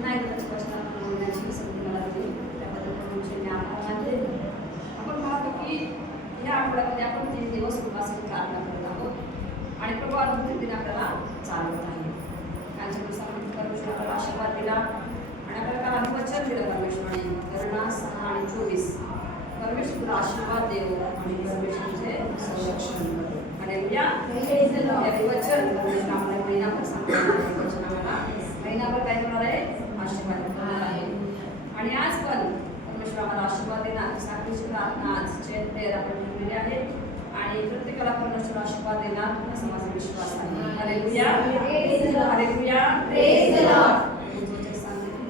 पुन्हा एकदा वचनात बोलण्याची संधी मला दिली त्याबद्दल तुमचे मी आभार मानते. आपण पाहतो की या आठवड्यामध्ये आपण 3 दिवस उपासना प्रार्थना करत आहोत आणि प्रभू अद्भुत रीतीने आपल्याला चालवत आहे. कालच्या दिवसामध्ये परमेश्वर आपल्याला आशीर्वाद दिला आणि आपल्याला काल वचन दिलं परमेश्वराने गणना 6 आणि 24 परमेश्वर आशीर्वाद देव आणि परमेश्वरचे संरक्षण हालेलुया. हे वचन परमेश्वर आपल्याला महिनाभर सांगणार आहे. वचन आम्हाला महिनाभर काय करणार आहे? आशीर्वाद देणार आहे. आणि आज पण परमेश्वर आम्हाला आशीर्वाद देणार. साखरीची प्रार्थना आजचे प्रेयर आपण ठेवलेले आहे आणि प्रत्येकाला परमेश्वर आशीर्वाद देणार असा माझा विश्वास आहे. Hallelujah. Hallelujah. Praise the Lord.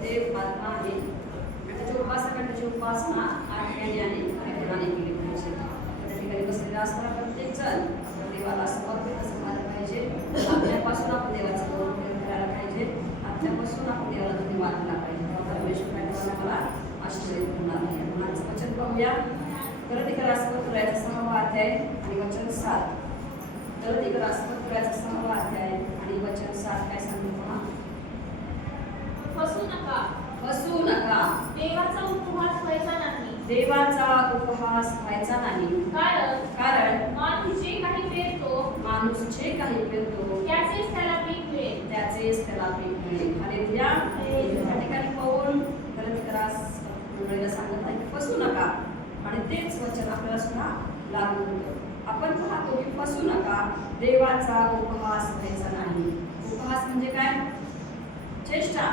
देव आत्मा आहे आणि त्याच्या उपासकांची उपासना आत्म्याने आणि प्रेमाने केली पाहिजे. त्या ठिकाणी बसलेला असताना प्रत्येक जण देवाला समर्पित असं झालं पाहिजे. आपल्यापासून आपण देवाचं गौरव करायला पाहिजे. आपल्यापासून आपण देवाला धन्यवाद दिला पाहिजे. परमेश्वर काय मला आशीर्वाद करणार आहे. माझं वचन पाहूया. गलातीकरासपत्राचा 6वा अध्याय आणि वचन 7. गलातीकरासपत्राचा 6वा अध्याय आणि वचन 7 काय सांगतो पहा. फसू नका. फसू नका. देवाचा उपहास व्हायचा नाही. देवाचा उपहास व्हायचा नाही. कारण माणूस जे काही पेरतो त्याचेच त्याला पीक मिळेल. हालेलुया. या ठिकाणी पाहून गलातीकरासपत्राला सांगत आहे की फसू नका आणि तेच वचन आपल्याला सुद्धा लागू होतं. आपण पाहतो की फसू नका. देवाचा उपहास व्हायचा नाही. उपहास म्हणजे काय? चेष्टा,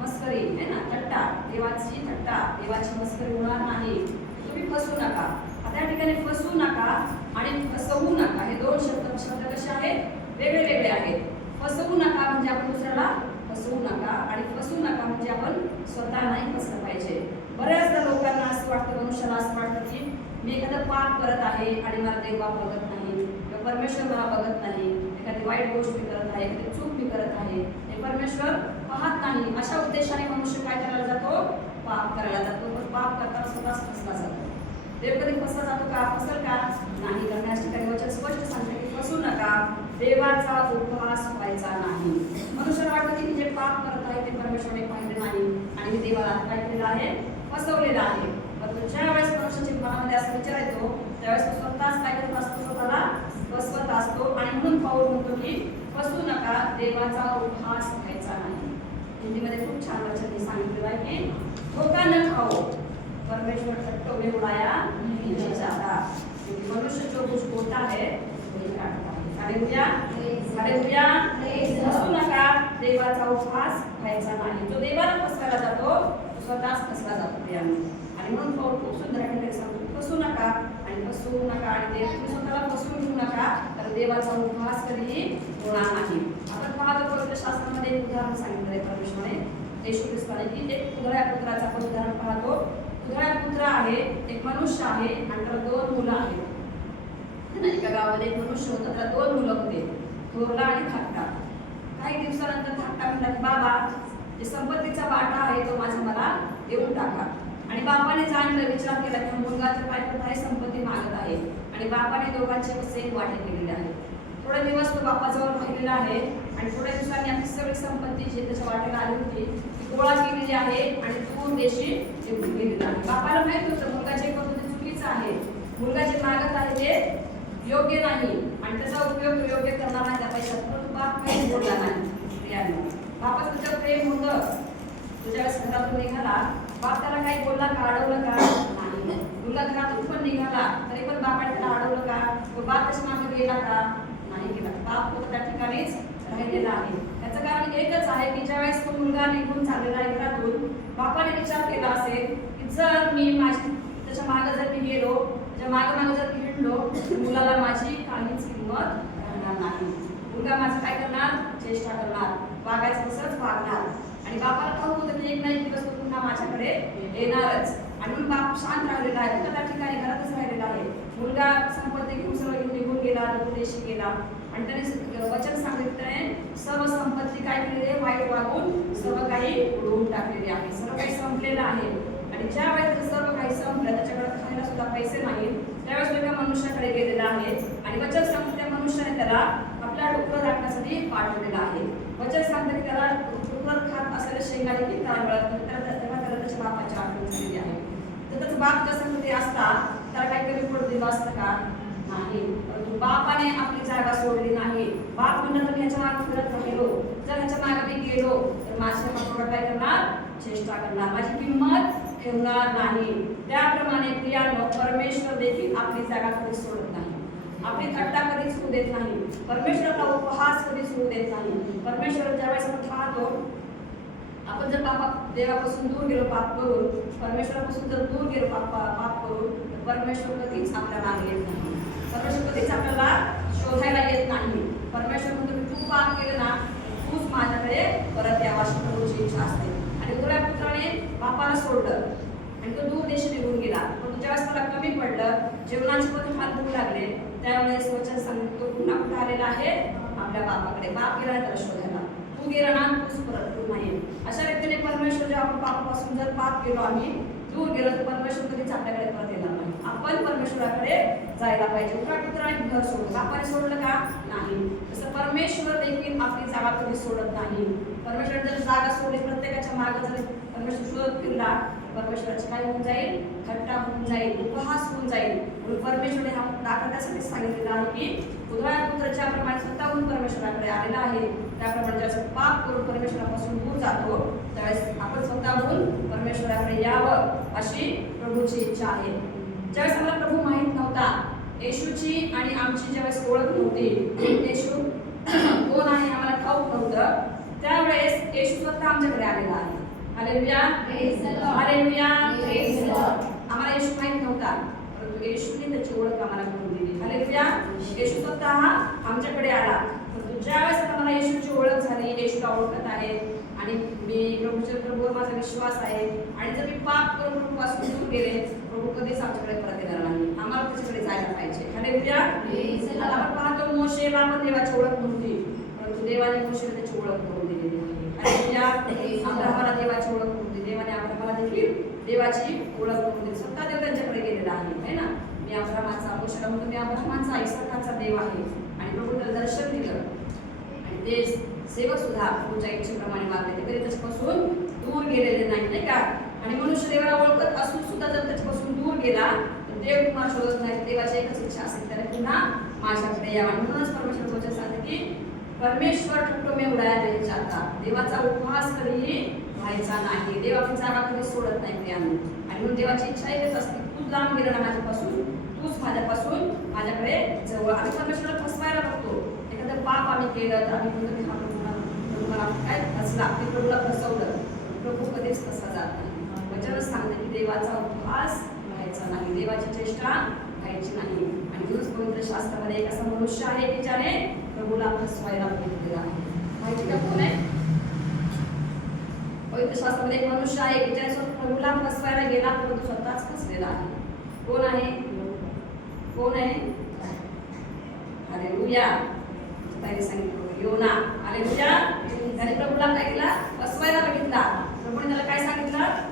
मस्करी है ना, थट्टा. देवाची थट्टा, देवाची मस्करी होणार नाही. तुम्ही फसू नका. आता या ठिकाणी फसू नका आणि फसवू नका हे दोन शब्द कसे आहेत? वेगळे वेगळे आहेत. फसवू नका म्हणजे आपण दुसऱ्याला फसवू नका आणि फसू नका म्हणजे आपण स्वतः नाही फसलं पाहिजे. बऱ्याचदा लोकांना असं वाटतं, मनुष्याला असं वाटतं की मी एखादं पाप करत आहे आणि मला देव बघत नाही किंवा परमेश्वर मला बघत नाही. एखादी वाईट गोष्ट मी करत आहे, एखादी चूक मी करत आहे, हे परमेश्वर पाहत नाही. अशा उद्देशाने मनुष्य काय करायला जातो? पाप करायला जातो. पण पाप करताना स्वतःच फसला जातो. देव कधी फसला जातो का? फसल का? नाही. करण्याच्या ठिकाणी वचन स्पष्ट सांगते की फसू नका. देवाचा उपहास व्हायचा नाही. मनुष्याला वाटतं की जे पाप करत आहे ते परमेश्वराने पाहिले नाही आणि मी देवाला काय केलेलं आहे? फसवलेलं आहे. परंतु ज्या वेळेस मनुष्याच्या मनामध्ये असं विचार येतो त्यावेळेस तो स्वतःच काय करत असतो? स्वतःला फसवत असतो आणि म्हणून पाऊल म्हणतो की फसू नका. देवाचा उपहास व्हायचा नाही. हिंदीमध्ये खूप छान वचन सांगितलेलं आहे की धोका न खाओ, परमेश्वर चट्टो में उड़ाया नहीं जाता, क्योंकि मनुष्य जो कुछ बोलता है वही काटता है. हालेलुया. हालेलुया. फसू नका. देवाचा उपहास व्हायचा नाही. जो देवाला फसवायला जातो तो स्वतःच फसला जातो प्रियांनो. आणि म्हणून पाऊल खूप सुंदर आहे सांगतो फसू नका आणि फसवू नका आणि तुम्ही स्वतःला फसवून घेऊ नका तर देवाचा उपहास कधीही होणार नाही. आपण पाहतो पवित्र शास्त्रामध्ये एक उदाहरण सांगितलं आहे परमेश्वराने येशू ख्रिस्ताने की एक उधळ्या पुत्राचं आपण उदाहरण पाहतो. उधळा पुत्र आहे, एक मनुष्य आहे आणि त्याला 2 मुलं आहेत. एका गावामध्ये एक मनुष्य होता, त्याला 2 मुलं होते, थोरला आणि धाकटा. काही दिवसानंतर धाकटा म्हणला बाबा जे संपत्तीचा वाटा आहे तो मला देऊन टाका. आणि बापाने जाणलं, विचार केला की मुलगा तर काय करत आहे? संपत्ती मागत आहे. आणि बापाने दोघांचे सेम वाटे केलेले आहे. थोडे दिवस तो बापाजवळ राहिलेला आहे आणि थोड्या दिवसांनी आपली सगळी संपत्ती जी त्याच्या वाटेला आली होती ती गोळा केलेली आहे आणि दूर देशी निघून गेलेला आहे. बापाला माहित होतं मुलगा जे करतो ते चुकीचं आहे, मुलगा जे मागत आहे ते योग्य नाही आणि त्याचा उपयोग योग्य करणार नाही त्या पैशात. परंतु बाप काहीच बोलला नाही. बापाचं तुझं प्रेम होतं. तुझ्या वेळेस घरातून निघाला, बाप त्याला काही बोलला का? अडवलं का? नाही. मुलगा घरातून पण निघाला तरी पण बापाने त्याला अडवलं का? तो बाप त्याच्या मागे गेला का? नाही गेला. बाप होता त्या ठिकाणीच राहिलेला आहे. त्याचं कारण एकच आहे की ज्यावेळेस तो मुलगा निघून चाललेला आहे घरातून, बापाने विचार केला असेल की जर मी त्याच्या मागे जर मी गेलो, त्याच्या मागे जर मी हिंडलो मुलाला माझी काहीच किंमत राहणार नाही. मुलगा माझं काय करणार? चेष्टा करणार, वागायचं तसंच वागणार. आणि बापाला ठाऊक होतं की एक ना एक दिवस तो पुन्हा माझ्याकडे येणारच. आणि म्हणून बाप शांत राहिलेला आहे, त्या ठिकाणी घरातच राहिलेला आहे. मुलगा संपत्ती घेऊन सगळं घेऊन निघून गेला, उपदेशी गेला आणि त्याने वचन सांगितलंय सर्व संपत्ती काय केलेली आहे? वाईट वागून सर्व काही उडवून टाकलेले आहे. सर्व काही संपलेलं आहे. आणि ज्या वेळेस सर्व काही संपलं, त्याच्याकडे खायला सुद्धा पैसे नाही, त्यावेळेस तो एका मनुष्याकडे गेलेला आहे आणि वचन सांगतो त्या मनुष्याने त्याला आपल्या डुक्कर राखण्यासाठी पाठवलेलं आहे. वचन सांगतं की त्याला डुक्कर खात असलेल्या शेंगा शेंगा देखील त्याला मिळत नाही. तेव्हा त्याला त्याच्या बापाची आठवण झालेली आहे. तर त्याचा बाप जर संगती असता त्याला काही कमी पडू दिलं असतं का? नाही. परंतु बापाने आपली जागा सोडली नाही. बाप म्हणलं तर ह्याच्या मागे फिरत राहिलो, जर ह्याच्या मागे मी गेलो तर माझ्या बापावर काय करणार? चेष्टा करणार, माझी किंमत ठेवणार नाही. त्याप्रमाणे प्रियानो, परमेश्वर देखील आपली जागा कधी सोडत नाही, आपली थट्टा कधीच होऊ देत नाही, परमेश्वराला उपहास कधीच होऊ देत नाही. परमेश्वर ज्यावेळेस आपण पाहतो, आपण जर देवापासून दूर गेलो पाप करून, परमेश्वरापासून जर दूर गेलो पाप करून, तर परमेश्वर कधीच आपल्या मागे येत नाही. परमेश्वर कधीच आपल्याला शोधायला येत नाही. परमेश्वर म्हणतो तू पाप केलं ना, तूच माझ्याकडे परत यावा, अशी प्रभूची इच्छा असते. आणि उतऱ्या पुत्राने बापाला सोडलं आणि तो दूर देश निघून गेला. पण ज्यावेळेस त्याला कमी पडलं, जेवणाचे पण हात धुवू लागले, त्यावेळेस वचन सांगितलं पुन्हा कुठे आलेला आहे? आपल्या बापाकडे. बाप गेला त्याला शोधायला, तू गेला ना, तूच परत तू नाही. अशा रीतीने परमेश्वर जेव्हा आपण पापापासून जर पाप केलो, आम्ही दूर गेलो, तर परमेश्वर कधीच आपल्याकडे परत येणार नाही. आपण परमेश्वराकडे जायला पाहिजे. पुत्राने घर सोडलं, बापाने सोडलं का? नाही. तसं परमेश्वर देखील आपली जागा कधी सोडत नाही. परमेश्वर जर जागा सोडली, प्रत्येकाच्या मागे जर परमेश्वर शोधत फिरला, परमेश्वराची काय होऊन जाईल? थट्टा होऊन जाईल, उपहास होऊन जाईल. म्हणून परमेश्वराने हा दाखला त्यासाठी सांगितलेला आहे की उदाहरण पुत्र ज्याप्रमाणे स्वतःहून परमेश्वराकडे आलेला आहे, त्याप्रमाणे ज्यावेळेस पाप करून परमेश्वरापासून दूर जातो, त्यावेळेस आपण स्वतःहून परमेश्वराकडे यावं, अशी प्रभूची इच्छा आहे. ज्यावेळेस आम्हाला प्रभू माहीत नव्हता, येशूची आणि आमची ज्यावेळेस ओळख नव्हती, येशू कोण आहे आम्हाला ठाऊक नव्हतं, त्यावेळेस येशू स्वतः आमच्याकडे आलेला आहे. Hallelujah, hallelujah. आम्हाला येशू माहीत नव्हता, परंतु येशूने त्याची ओळख आम्हाला करून दिली. हालेलुया. येशू स्वतः आमच्याकडे आला. परंतु ज्यावेळेस मला येशूची ओळख झाली, येशूला ओळखत आहे आणि मी प्रभूवर माझा विश्वास आहे, आणि जर मी पाप करून प्रभूपासून दूर गेले, प्रभू कधीच आमच्याकडे परत येणार नाही. आम्हाला त्याच्याकडे जायला पाहिजे. हालेलुया. आपण पाहतो मोशेला पण देवाची ओळख नव्हती, परंतु देवाने मोशेला त्याची ओळख करून दिलेली आहे. हालेलुया. अब्राहमाला देवाची ओळख नव्हती, देवाने अब्राहमाला देखील देवाची ओळख करून दिली. स्वतः देव त्यांच्याकडे गेलेला आहे ना. मी अब्राहमाचा, मोशेला म्हणतो मी अब्राहमाचा, इसाकाचा देव आहे, आणि प्रभू त्याला दर्शन दिलं. आणि ते सेवक सुद्धा प्रभूच्या इच्छेप्रमाणे वागले, ते कधी त्याच्यापासून दूर गेलेले नाही का. आणि मनुष्य देवाला ओळखत असून सुद्धा जर त्याच्यापासून दूर गेला, तर देव तुम्हाला शोधत नाही. देवाची एकच इच्छा असेल, त्याला पुन्हा माझ्याकडे यावा. म्हणूनच परमेश्वर वचन सांगते की परमेश्वर ठुकटो में उडाया नाही जाता. देवाचा उपहास कधीही व्हायचा नाही. देव आपली जागा कधी सोडत नाही प्रियांनो. आणि म्हणून देवाची इच्छा एकच असते, तू लांब गेला ना माझ्यापासून, तूच माझ्यापासून माझ्याकडे जवळ. आम्ही परमेश्वराला फसवायला बघतो. एखादं पाप आम्ही केलं तर आम्ही म्हणतो की हा प्रभूला काय फसला, ते प्रभूला फसवलं. प्रभू कधीच फसला जात नाही. वचनच सांगते की देवाचा उपहास व्हायचा नाही, देवाची चेष्टा व्हायची नाही. आणि म्हणूनच पवित्र शास्त्रामध्ये एक असा मनुष्य आहे की ज्याने प्रभूला फसवायला बघितलेला आहे. माहिती का कोण आहे? पवित्र शास्त्रामध्ये एक मनुष्य आहे की ज्याने प्रभूला फसवायला गेला, परंतु स्वतःच फसलेला आहे. कोण आहे? कोण आहे? हालेलुया. त्याने सांगितलं योना. हालेलुया. त्याने प्रभूला काय केला? फसवायला बघितला. प्रभूने त्याला काय सांगितलं?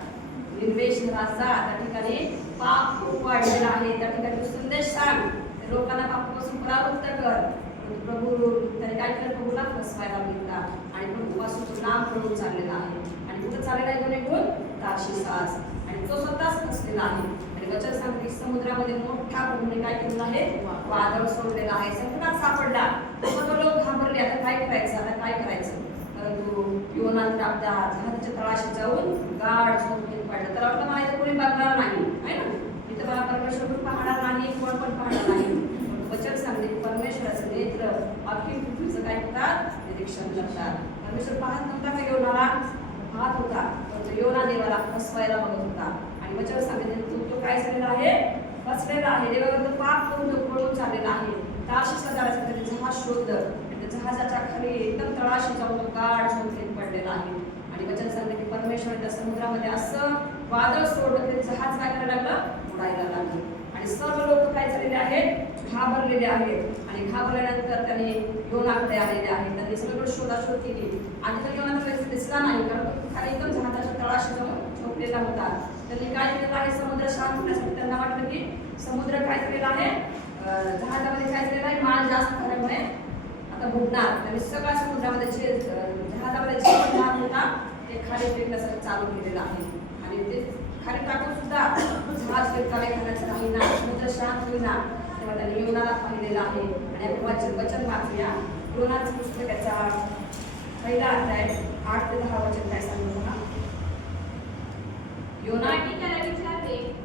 निर्वेश राजा, त्या ठिकाणी पाप खूप वाढलेला आहे, त्या ठिकाणी संदेश सांग, लोकांना पापापासून परावृत्त कर. प्रभू त्याने काय केलं? प्रभूला फसवायला बघितला आणि प्रभूपासून लांब पळून चाललेला आहे. आणि कुठं चाललेला आहे? निघून तार्शिसास. आणि तो स्वतःच फसलेला आहे. आणि वचन सांगते समुद्रामध्ये मोठ्या प्रभूने काय केलेलं आहे? वादळ सोडलेला आहे. समुद्रात सापडला. सर्व लोक घाबरले, आता काय करायचं, आता काय करायचं. परंतु योना आपल्या जहाजाच्या तळाशी जाऊन गाढ झोपेत पडला. त्याला वाटलं मला इथं कोणी बघणार नाही, आहे ना, इथं मला परमेश्वर पण पाहणार नाही, कोण पण पाहणार नाही. वचन सांगते परमेश्वराचं नेत्र अखिल पृथ्वीचं काय करतात? निरीक्षण करतात. परमेश्वर पाहत नव्हता का योनाला? पाहत होता, परंतु योना देवाला फसवायला बघत होता. आणि वचन सांगते तो काय झालेला आहे? फसलेला आहे. देवाबद्दल पाप करून तो पळून चाललेला आहे. तार्शिसला जाण्याचं त्याने जहाज शोधलं. जहाजाच्या खाली एकदम तळाशी जाऊन गाढ झोपेत पडलेला आहे. आणि वचन सांगते की परमेश्वर त्या समुद्रामध्ये असं वादळ सोडलं, ते जहाज काय करायला लागलं? उडायला लागलं. आणि सर्व लोक काय झालेले आहेत? घाबरलेले आहेत. आणि घाबरल्यानंतर त्यांनी योनाकडे आलेले आहेत. त्यांनी सगळीकडे शोधाशोध केली. आणि तर योना दिसला नाही, कारण तो खाली एकदम जहाजाच्या तळाशी जाऊन झोपलेला होता. त्यांनी काय केलेलं आहे? समुद्र शांत होण्यासाठी त्यांना वाटलं की समुद्र काय झालेला आहे? जहाजामध्ये काय झालेलं आहे? माल जास्त झाल्यामुळे आता बुडणार. त्यांनी सगळ्या समुद्रामध्ये जे जहाजामध्ये जे माल होता ते खाली ते कसं चालू केलेलं आहे आणि ते खाली टाकून सुद्धा जहाज फिरकावे खाण्याचं नाही ना, समुद्र शांत होईना, तेव्हा त्यांनी योनाला पाहिलेलं आहे. आणि आपण वचन वाचूया. योनाचं पुस्तकाचा पहिला अध्याय 8 ते 10 वचन काय सांगतो बघा. योना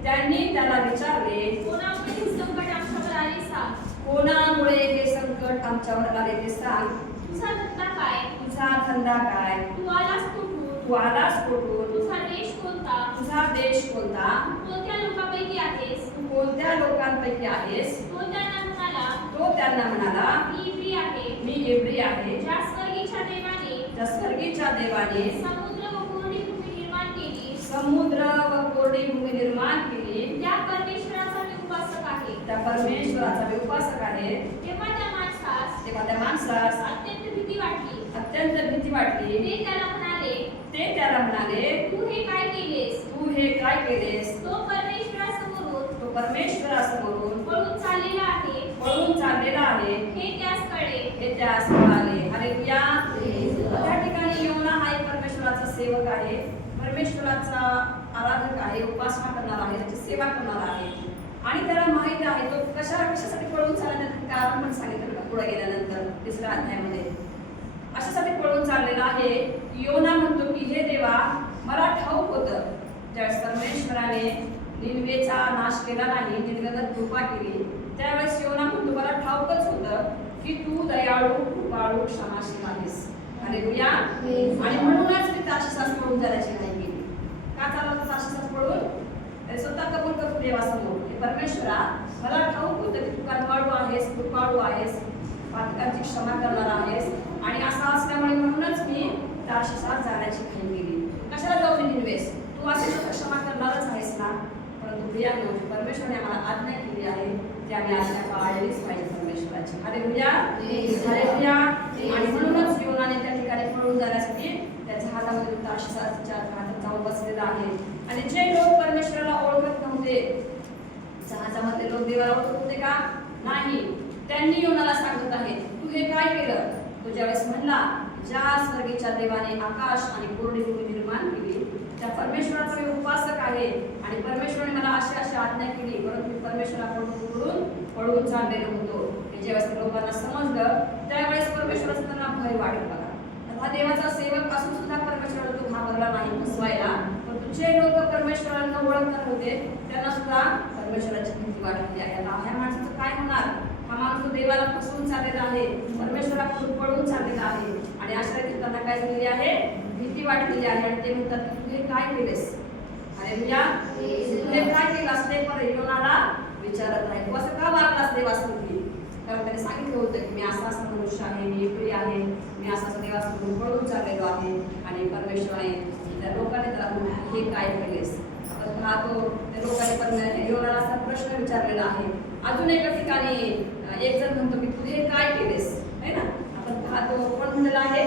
त्यांनी त्याला विचारले, कोणामुळे हे संकट आमच्यावर आले सांग. कोणामुळे हे संकट आमच्यावर आले ते सांग. तुझा धंदा काय? तुझा धंदा काय? तू आलास कुठून? तू आलास कुठून? तुझा देश कोणता? तुझा देश कोणता? कोणत्या लोकांपैकी आहेस? तू कोणत्या लोकांपैकी आहेस? तो त्यांना म्हणाला, तो त्यांना म्हणाला, मी इब्री आहे. मी इब्री आहे. ज्या स्वर्गीच्या देवाने त्या स्वर्गीच्या देवाने समुद्र व कोरडी भूमी निर्माण केली, समुद्र व कोरडी भूमी निर्माण केली, त्या परमेश्वराचा मी उपासक आहे. त्या परमेश्वराचा मी उपासक आहे. तेव्हा त्या माणसास अत्यंत भीती वाटली. अत्यंत भीती वाटली. ते त्याला म्हणाले, तू हे काय केलेस? तो परमेश्वरासमोरून पळून चाललेला आहे. हे त्यास कळाले. हालेलुया. त्या ठिकाणी योना हा एक परमेश्वराचा सेवक आहे, परमेश्वराचा आराधक आहे, उपासना करणारा आहे, त्याची सेवा करणारा आहे. आणि त्याला माहिती आहे तो कशासाठी पळून चालण्याचं कारण पण सांगितलं का पुढे गेल्यानंतर 3ऱ्या अध्यायामध्ये. अशासाठी पळून चाललेला आहे. योना म्हणतो की हे देवा, मला ठाऊक होतं ज्यावेळेस परमेश्वराने निनवेचा नाश केला नाही, निनवेवर कृपा केली, त्यावेळेस योना म्हणतो मला ठाऊकच होतं की तू दयाळू, कृपाळू, क्षमाशील आहेस. हालेलुया. आणि म्हणूनच मी तार्शिशास पळून जाण्याची घाई केली. का चालला होता तार्शिशास पळून? स्वतः कबूल करतो देवासमोर, हे परमेश्वरा, मला ठाऊक होतं की तू करुणाळू आहेस, कृपाळू आहेस, पातकांची क्षमा करणारा आहेस. आणि असं असल्यामुळे म्हणूनच मी तार्शिशास जाण्याची घाई केली. कशाला जाऊ निनवेस? तू असेल तर क्षमा करणारच आहेस ना. परंतु प्रियांनो, परमेश्वराने आम्हाला आज्ञा केली आहे की आम्ही आज्ञा पाळलीच पाहिजे परमेश्वराची. हालेलुया. हालेलुया. आणि म्हणूनच योनाने त्या ठिकाणी पळून जाण्यासाठी त्या जहाजामध्ये तार्शिशाच्या जहाजात जाऊन बसलेला आहे. आणि जे लोक परमेश्वराला ओळखत नव्हते, जहाजामधले लोक देवाला ओळखत होते का? नाही. त्यांनी योनाला सांगत आहेत, तू हे काय केलं? तो ज्यावेळेस म्हणला, ज्या स्वर्गीच्या देवाने आकाश आणि कोरडी भूमी निर्माण केली, त्या परमेश्वराचा मी उपासक आहे आणि परमेश्वराने मला अशी आज्ञा केली, परंतु मी परमेश्वराकडून पळून चाललेलो होतो. हे ज्यावेळेस लोकांना समजलं, त्यावेळेस परमेश्वराचा त्यांना भय वाटत बघा. हा देवाचा सेवक असून सुद्धा परमेश्वराला तो घाबरला नाही फसवायला. परंतु जे लोक परमेश्वराला ओळखणार होते त्यांना सुद्धा परमेश्वराची भीती वाटली आहे. आता ह्या माणसाचं काय होणार? हा माणूस देवाला फसवून चाललेला आहे, परमेश्वराकडून पळून चाललेला आहे. आणि अशा रीतीने त्यांना काय झालेली आहे? भीती वाटलेली आहे. आणि ते म्हणतात की तू हे काय केलेस? हालेलुया. तू हे काय केलास? ते पण योनाला विचारत आहे, तू असं का वागलास देवासमोर? कारण त्याने सांगितलं होतं की मी असा मनुष्य आहे, मी इब्री आहे, मी असं देवासमोरून पळून चाललेलो आहे. आणि परमेश्वराने त्या लोकांनी त्याला म्हणून हे काय केलेस? आपण पाहतो त्या लोकांनी योनाला असा प्रश्न विचारलेला आहे. अजून एका ठिकाणी एक जण म्हणतो की तू हे काय केलेस, है ना. आपण पाहतो कोण म्हणलेलं आहे,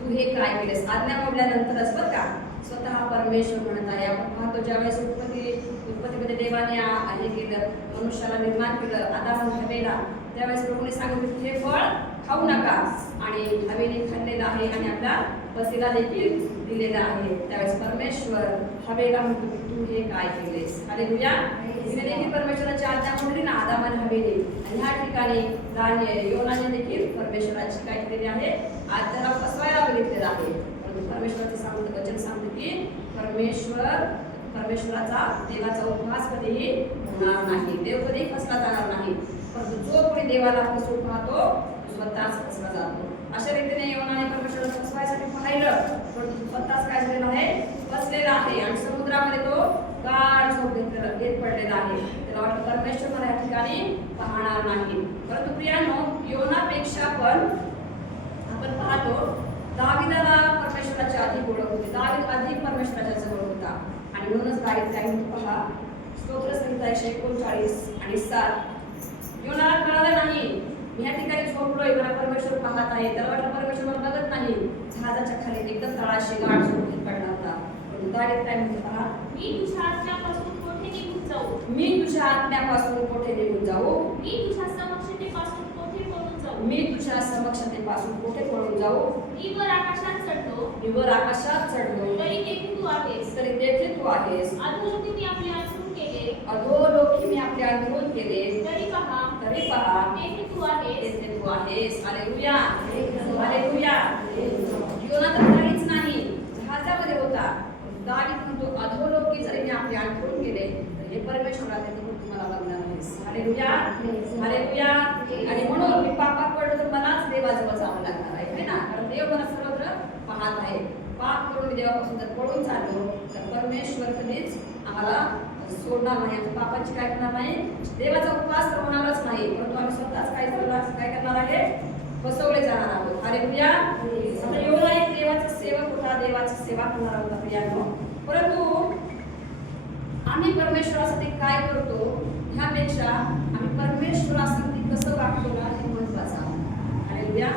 तू हे काय केलेस? आज्ञा मोडल्यानंतरच बरं का स्वतः परमेश्वर म्हणत आहे. आपण पाहतो ज्यावेळेस उत्पत्तीमध्ये देवाने हे केलं, मनुष्याला निर्माण केलं, आदाम आणि हवेला, त्यावेळेस प्रभूने सांगितलं की हे फळ खाऊ नका. आणि हवेने खाल्लेलं आहे आणि आपल्या पतीला देखील दिलेलं आहे. त्यावेळेस परमेश्वर हवेला म्हणतो की तू हे काय केलेस? हालेलुया. तिने देखील परमेश्वराची आज्ञा मोडली ना, आदाम आणि हवेने. आणि ह्या ठिकाणी योनाने देखील परमेश्वराची काय केलेली आहे? आज्ञाला फसवायला बघितलेलं आहे. परंतु परमेश्वराचं सांगतं वचन सांगतं की परमेश्वराचा देवाचा उपवास कधीही होणार नाही, देव कधीही फसला जाणार नाही. परंतु जो कोणी देवाला फसवून पाहतो स्वतःच फसला जातो. अशा रीतीने योनाने परमेश्वराला फसवायसाठी पाहिलं, परंतु स्वतःच काय झालेलं आहे? फसलेला आहे. आणि समुद्रामध्ये तो गाढ झोप घेत पडलेला आहे. त्याला वाटतं परमेश्वर मला या ठिकाणी पाहणार नाही. परंतु प्रियांनो, योनापेक्षा पण आपण पाहतो दाविदाला परमेश्वराची अधिक ओळख होती. दावीद अधिक परमेश्वराच्या जवळ होता. आणि म्हणूनच दावीद काय म्हणतो पहा, स्तोत्रसंहिता 139 आणि 7. योनाला कळालं नाही, मी या ठिकाणी झोपलोय, मला परमेश्वर पाहत आहे. त्याला वाटलं परमेश्वर मला बघत नाही. जहाजाच्या खाली एकदम तळाशी गाढ झोप घेत पडला होता. पण दावीद काय म्हणतो पहा, मी तुझ्या आज्ञापासून कोठे निघून जाऊ? मी तुझ्या आज्ञापासून कोठे निघून जाऊ? मी तुझ्या समक्षतेपासून कोठे पळून जाऊ? मी तुझ्या समक्षतेपासून कुठे पळून जाऊ? मी वर आकाशात चढलो मी वर आकाशात चढलो तरी तेथे तू आहेस. तरी तेथे तू आहेस. अधोलोकी मी आपले अंथरूण केले अधोलोकी मी आपले अंतरून केले तरी पहा तेथे तू आहेस. तेथे तू आहेस. Hallelujah, hallelujah. योना तर काहीच नाही, जहाजामध्ये होता. दावीद म्हणतो अधोलोकी जरी मी आपले अंतरून केले तर हे परमेश्वराचे तर तुम्हाला बघणार आहेस. Hallelujah, hallelujah. आणि म्हणून मी पापात पडलो तर मलाच देवाजवळ जावं लागणार आहे, है ना? कारण देव मला सर्वत्र पाहत आहे. पाप करून मी देवापासून जर पळून चाललो तर परमेश्वर कधीच आम्हाला सोडणार नाही. आमच्या पापाची काय करणार नाही, देवाचा उपवास तर होणारच नाही, परंतु आम्ही स्वतःच काय करणार आहे, फसवले जाणार आहोत. हालेलुया. आता योना एक देवाचा सेवक होता, देवाची सेवा करणार होता प्रियांनो. परंतु आम्ही परमेश्वरासाठी काय करतो ह्यापेक्षा आम्ही परमेश्वरासाठी कसं वागतो ना हे महत्वाचं आहे. हालेलुया.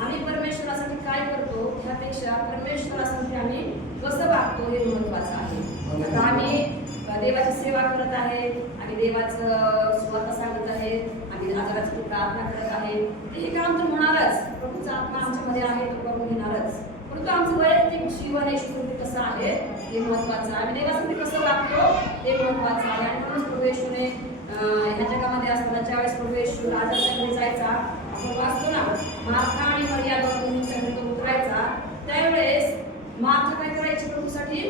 आम्ही परमेश्वरासाठी काय करतो ह्यापेक्षा परमेश्वरासाठी आम्ही कसं वागतो हे महत्वाचं आहे. आता आम्ही देवाची सेवा करत आहे, आम्ही देवाचं स्वतः सांगत आहे, आम्ही आजाराची प्रार्थना करत आहे, हे काम तर होणारच. प्रभूचा आत्मा आमच्यामध्ये आहे तो करून घेणारच. परंतु आमचं वैयक्तिक जीवन येशूसाठी कसं आहे हे महत्वाचं आहे. आम्ही देवासाठी कसं वागतो हे महत्वाचं आहे. आणि म्हणून प्रभू येशूने ह्या जगामध्ये असताना ज्यावेळेस प्रभू येशू राजाच्या घरी जायचा, आपण वाचतो ना, मार्था आणि मरिया दोघींच्या घरी तो उतरायचा, त्यावेळेस मार्था काय करायची, प्रभूसाठी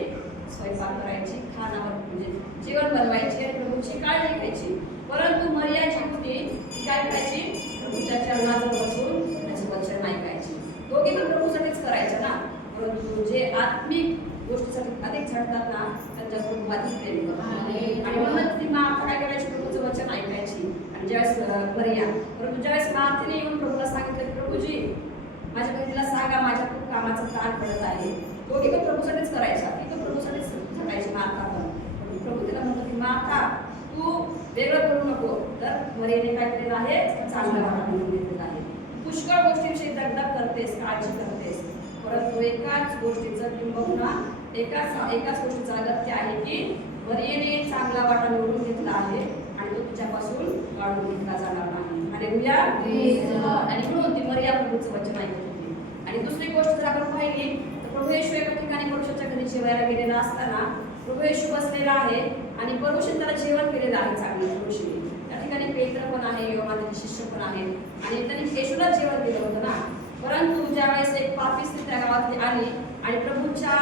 स्वयंपाक करायची, खानावर म्हणजे जेवण बनवायची आणि प्रभूची काळजी घ्यायची. परंतु मरिया जी होती ती काय करायची, प्रभूच्या चरणाजवळ बसून त्याचे वचन ऐकायची. दोघी तर प्रभूसाठीच करायच्या ना, परंतु जे आत्मिक गोष्टीसाठी अधिक झटतात ना त्यांच्या प्रभू अधिक प्रेम करतात. आणि म्हणून ती मार्था काय करायची, प्रभूचं वचन ऐकायची. आणि ज्यावेळेस मरिया, परंतु ज्यावेळेस मार्थेने येऊन प्रभूला सांगितलं, प्रभूजी माझ्या बहिणीला सांगा माझ्या खूप कामाचा ताण पडत आहे, दोघी पण प्रभूसाठीच करायच्या, ती पण प्रभूसाठीच झटायची मार्था पण. प्रभू तिला म्हणतो की मार्था तू वेगळं करू नको, तर मरियाने काय केलेलं आहे, चांगलं वाटा म्हणून घेतलेलं आहे. पुष्कळ गोष्टींविषयी दगदग करतेस, काळजी करतेस, परंतु एकाच गोष्टीचं किंबहुना एकाच गोष्टीचं अगत्य आहे की मरियेने चांगला वाटा निवडून घेतला आहे आणि तो तुझ्यापासून काढून घेतला जाणार नाही. हालेलुया. आणि म्हणून ती मरिया प्रभूचं वचन ऐकत होती. आणि दुसरी गोष्ट जर आपण पाहिली तर प्रभू येशू एका ठिकाणी पुरुषाच्या घरी जेवायला गेलेला असताना प्रभू येशू बसलेला आहे आणि पुरुषाने त्याला जेवण केलेलं आहे चांगलं. पुरुषाने त्या ठिकाणी पेत्र पण आहे, योना त्याचे शिष्य पण आहेत आणि त्यांनी येशूला जेवण दिलं होतं ना. परंतु ज्यावेळेस एक पापी स्त्री त्या गावात आली आणि प्रभूच्या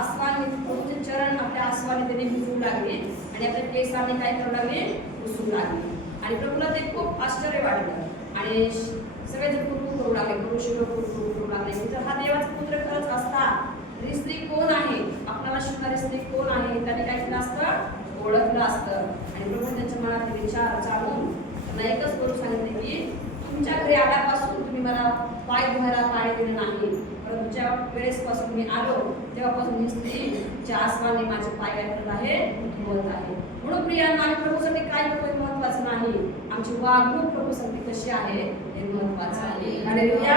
आसवाने, प्रभूचे चरण आपल्या आसवाने त्यांनी पुसू लागले आणि आपल्या केसाने काय करू लागले, पुसू लागले. आणि प्रभूला ते खूप आश्चर्य वाटलं आणि सगळेजण कुरकुर करू लागले, पुरुष कुरकुर करू लागले की जर हा देवाचा पुत्र खरंच असता ही स्त्री कोण आहे, आपल्याला शिकणारी स्त्री कोण आहे, त्याने काय केलं असतं, ओळखलं असतं. आणि प्रभू त्यांच्या मनात विचार चालून त्यांना एकच करून सांगितले की तुमच्या घरी आल्यापासून तुम्ही मला पाय धुवायला पाणी दिले नाही, परंतु ज्या वेळेसपासून मी आलो तेव्हापासून ही स्त्रीच्या आसवाने माझे पाय काय करत आहे, धुवत आहे. म्हणून प्रियांना आम्ही प्रभूसाठी काय करतोय महत्वाचं नाही, आमची वागणूक प्रभूसाठी कशी आहे हे महत्वाचं आहे. Hallelujah,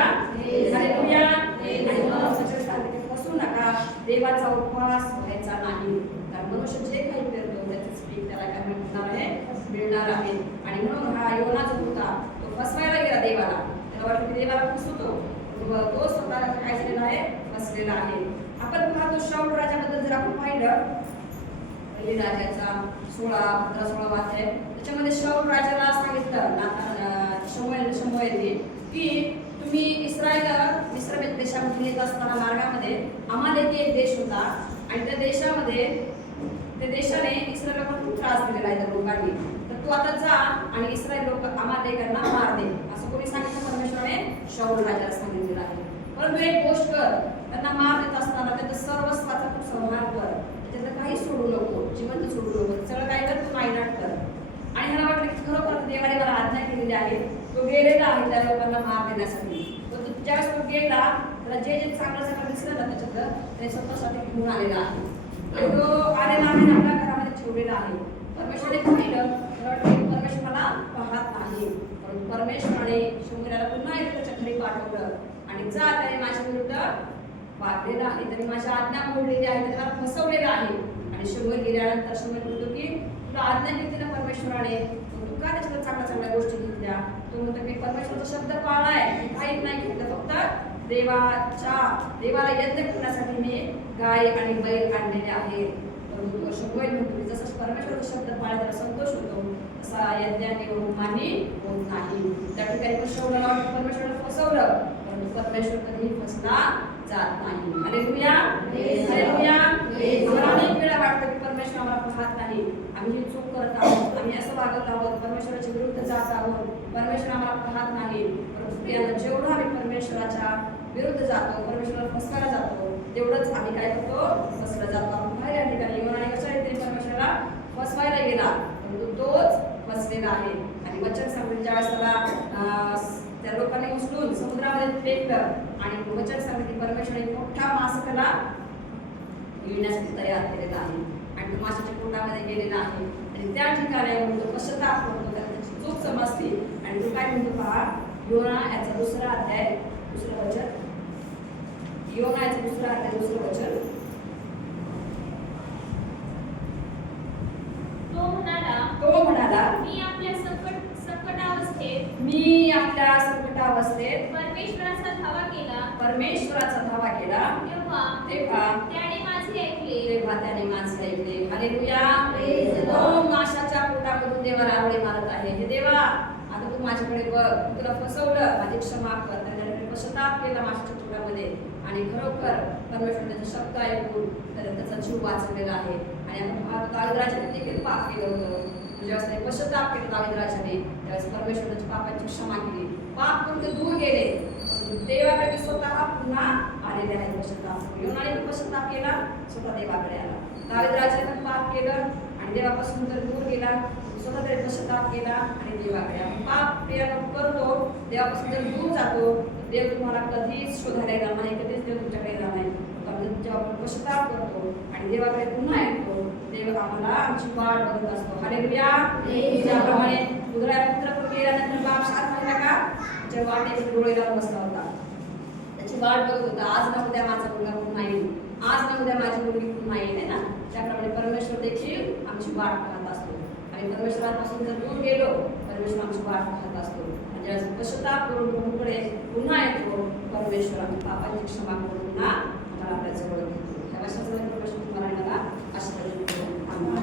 hallelujah. आणि महत्वाच्या शांती फसू नका, देवाचा उपवास व्हायचा नाही, कारण मनुष्य जे काही करतो त्याचंच पीक त्याला काय मिळणार आहे, मिळणार आहे. आणि म्हणून हा योना जो होता तो फसवायला गेला देवाला, त्याला वाटलं की देवाला फसवतो, तो स्वतःला काय झालेला आहे, फसलेला आहे. आपण पाहतो शाऊल राजाबद्दल जर आपण पाहिलं, पहिली राजाचा 15-16 अध्याय, त्याच्यामध्ये शाऊल राजाला सांगितलं शमूएलने की तुम्ही मिस्र देशामध्ये येत असताना मार्गामध्ये अमालेकी एक देश होता आणि त्या देशाने इस्रायल लोकांना खूप त्रास दिलेला आहे त्या लोकांनी, तर तू आता जा आणि इस्रायल लोक अमालेकांना मार दे, असं कोणी सांगितलं, परमेश्वराने शाऊल राजाला सांगितलेलं आहे. परंतु एक गोष्ट कर, त्यांना मार देत असताना त्यांचं सर्वस्वाचा खूप संहार कर, त्याच्यातलं काही सोडू नको, जिवंत सोडू नको, सगळं काय कर तू नायनाट कर. आणि ह्याला वाटलं की खरोखर देवाने मला आज्ञा केलेली आहे, तो गेलेला आहे त्या लोकांना मार देण्यासाठी. तो ज्यावेळेस तो गेला त्याला जे जे चांगलं दिसलं ना त्याच्यातलं ते स्वतःसाठी घेऊन आलेला आहे आणि तो आलेला आहे आपल्या घरामध्ये ठेवलेला आहे. परमेश्वराने पाहिलं तर परमेश्वर मला पाहत नाही, परंतु परमेश्वराने शमूएलला पुन्हा एकदा त्याच्या घरी पाठवलं आणि जा, त्याने माझ्या विरुद्ध वागलेलं आहे, त्याने माझ्या आज्ञा मोडलेली आहे, त्याला फसवलेलं आहे. आणि शमूएल गेल्यानंतर शमूएल म्हणतो की तुला आज्ञा घेतली ना परमेश्वराने, तू का त्याच्यात चांगल्या चांगल्या गोष्टी घेतल्या? तो म्हणतो मी परमेश्वराचा शब्द पाळलाय, मी काहीच नाही घेतलं, फक्त देवाला यज्ञ करण्यासाठी मी गाय आणि बैल आणलेले आहे. परंतु शमुएल म्हणतो की जसं परमेश्वराचा शब्द पाळला त्याला संतोष होतो, तसा यज्ञाने बहुमानी होत नाही. त्या ठिकाणी परमेश्वराला फसवलं, परंतु परमेश्वर कधीही फसला जात नाही. Hallelujah, hallelujah. मला अनेक वेळा वाटतं की परमेश्वर आम्हाला पाहत नाही, आम्ही ही चूक करत आहोत, आम्ही असं वागत आहोत, परमेश्वराच्या विरुद्ध जात आहोत, परमेश्वर आम्हाला पाहत नाही. परंतु प्रियांनो, जेवढं आम्ही परमेश्वराच्या विरुद्ध जातो, परमेश्वराला फसवायला जातो, तेवढंच आम्ही काय करतो? फसला जातो. आपण बाहेर या ठिकाणी येऊन आणि कशा रीतीने परमेश्वराला फसवायला गेला, परंतु तोच फसलेला आहे. आणि वचन सांगितलं ज्यावेळेस त्या लोकांनी उचलून समुद्रामध्ये फेकलं आणि वचन सांगितलं परमेश्वराने मोठा मासा त्याला गिळण्यासाठी तयार केलेला आहे आणि तो माशाच्या पोटामध्ये गेलेला आहे. आणि त्या ठिकाणी म्हणतो पश्चाताप करतो, त्याला त्याची चूक समजते आणि तो काय म्हणतो पहा, योना याचा दुसरा अध्याय दुसरं वचन, योना याचा दुसरा अध्याय दुसरं वचन. तो म्हणाला मी आपल्या संकटावस्थेत परमेश्वराचा धावा केला, तेव्हा त्याने माझे ऐकले. हालेलुया. तो माशाच्या पोटामधून देवाला आवडे मारत आहे, हे देवा आता तू माझ्याकडे बघ, तू तुला फसवलं, माझी क्षमा कर. त्याने पश्चाताप केला माशाच्या पोटामध्ये आणि खरोखर परमेश्वर त्याचा शब्द ऐकून त्याचा जीव वाचवलेला आहे. आणि आपण दाविदाने देखील पाप केलं होतं, ज्यावेळेस त्याने पश्चाताप केला दाविदाने, त्यावेळेस परमेश्वर त्याच्या पापाची क्षमा केली, पाप करून दूर गेले. देवाकडे स्वतः पुन्हा आलेले आहे पश्चाताप. योनाने पश्चाताप केला, स्वतः देवाकडे आला. दाविदाने पण पाप केलं आणि देवापासून तर दूर गेला, स्वतः त्याने पश्चाताप केला आणि देवाकडे. आपण पाप करतो, देवापासून जर दूर जातो, देव तुम्हाला कधीच शोधायला येणार नाही, कधीच देव तुमच्याकडे येणार नाही. जेव्हा आपण पश्चाताप करतो आणि देवाकडे पुन्हा येतो, देव आम्हाला आमची वाट बघत असतो. हालेलुया. ज्याप्रमाणे पुत्र गेल्यानंतर बाप 7 महिना का जेव्हा वाटेत डोळे लावून बसला होता, त्याची वाट बघत होता, आज ना उद्या माझा मुलगा पुन्हा येईल, आज ना उद्या माझी मुलगी पुन्हा येईल ना. त्याप्रमाणे परमेश्वर देखील आमची वाट पाहत असतो आणि परमेश्वरापासून जर दूर गेलो, परमेश्वर आमची वाट पाहत असतो. आणि ज्यावेळेस पश्चाताप करून प्रभूकडे पुन्हा येतो, परमेश्वर आमच्या पापाची क्षमा करून पुन्हा आम्हाला आपल्या जवळ घेतो. ह्या वर्षाचा परमेश्वर तुम्हाला मला आशीर्वाद